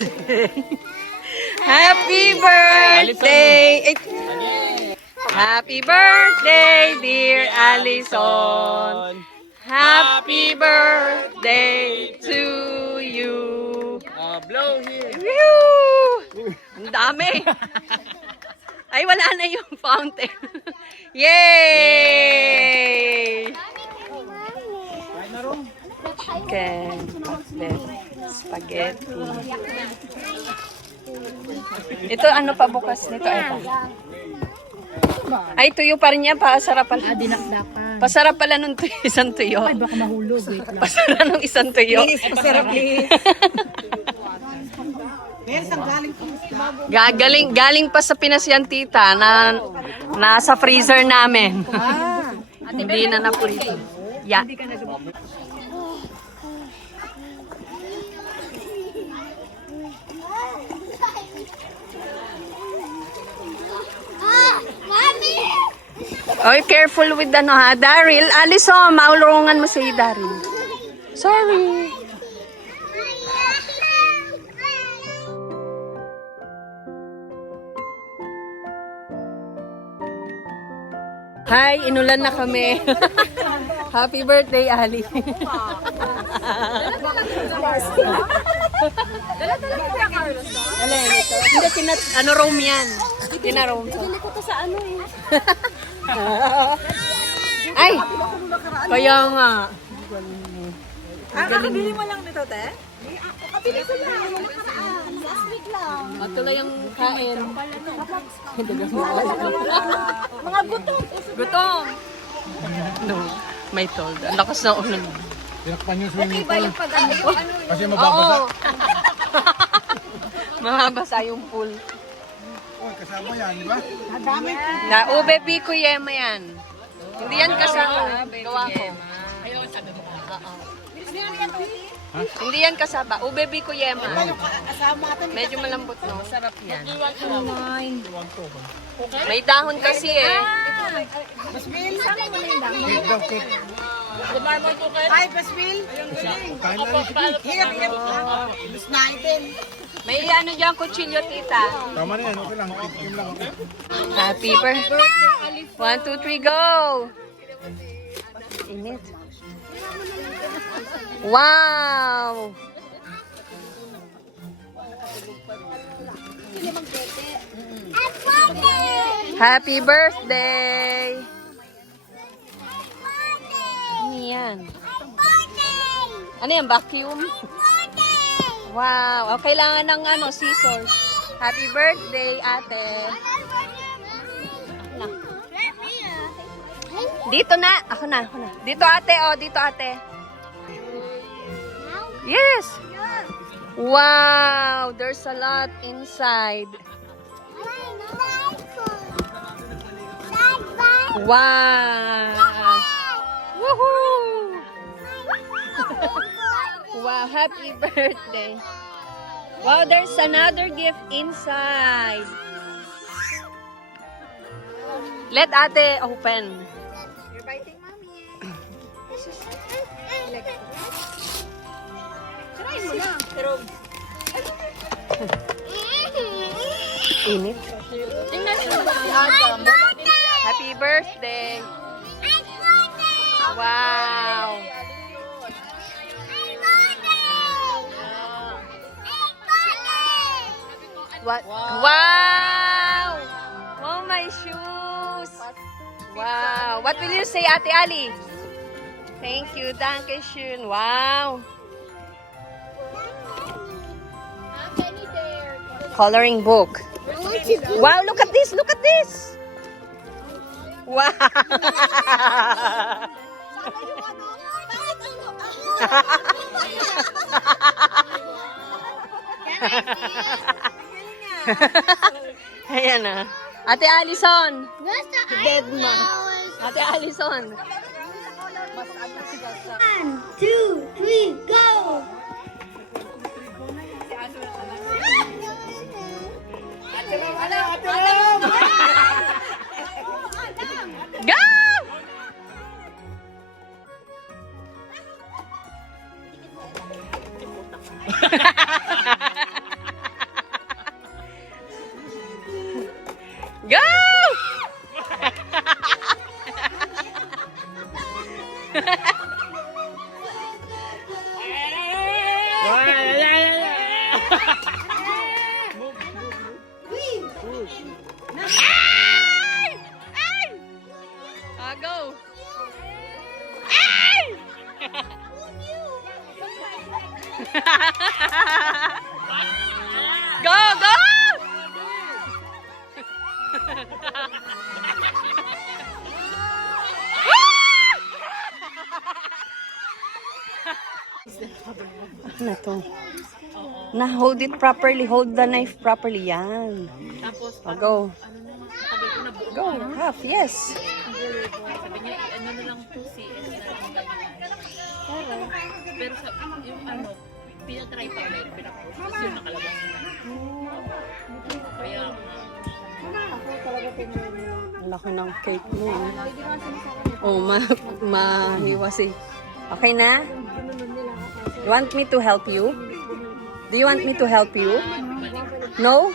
birthday. Happy birthday. Happy birthday, dear Allison. Happy birthday to you. Blow here. Woo! Ang dami. Ay, wala na yung fountain. Yay! Chicken, cutlet, spaghetti. Ito, ano pa bukas nito? Ay, tuyo pa rin yan. Pasarap pala. Dinakdakan. Pasarap pala nung isang tuyo. Ay, baka mahulog. Wait lang. Pasarap nung isang tuyo. Please, pasarap, please. Galing pa sa Pinas yan, tita, na nasa freezer namin. Hindi na na-freeze. Yeah. Oy, careful with ano ha, Daryl. Allison, maulungan mo si Daryl. Sorry. Hi, inulan na kami. Happy birthday, Ali. Hindi, ano, Rome yan. Tina-Rome. Hindi ko to sa ano eh. Ay! Kaya nga. Kakabili mo lang nito, te? Kakabili ko lang. Last week lang. Matuloy ang kain. Mga gutom. Gutom! No, may told. Ang lakas na ulan. Tinakpan yung swimming pool. Kasi Oo. mababasa. Mababasa yung pool. Oh, kasama yan, di ba? Na ube biko yema yan. Hindi yan kasama. Gawa ko. Hindi yan kasama. Ube biko yema. Medyo malambot, no? Sarap yan. May dahon kasi eh. Cake daw, cake. Ay, Baswil. Kain na rin. Hirap. Ilis na itin. May ano dyan, kutsilyo, tita. Tama na yan, okay lang. Itim lang ako. Happy birthday. 1, 2, 3, go! Init. Wow! Happy birthday! Ano yan? Ano yan, vacuum? Wow, kailangan ng ano, scissors. Happy birthday, ate. Dito na. Ako na. Dito, ate. Oh, dito, ate. Yes. Wow, there's a lot inside. Wow. Woohoo. Wow, happy birthday. Wow, there's another gift inside. Let ate open. You're biting, mommy. Try mo na. Pero, Init. tingnan mo ba si Adam? Happy birthday. Wow. What? Wow! Oh, my shoes. Wow. What will you say, Ate Ali? Thank you. Danke schön. Wow. Coloring book. Wow, look at this. Look at this. Wow. Ayan na. Ate Allison. Dead ma. Ate Allison. 1, 2, 3, go! Go! Go! Ay! Ay! Go! Ay! Go, go! Ano to? Na hold it properly, hold the knife properly. Yan. Tapos, Oh, go. matagal ko na buo. Go, half, yes. Sabi niya, ano na lang 2 CS na lang ganyan. Pero sa, yung ano, pinatry pa ulit, pinapost. Tapos yung nakalabas na. Kaya, Ang laki ng cake mo. Oh, mahiwas eh. Okay na? You want me to help you? Do you want me to help you? No?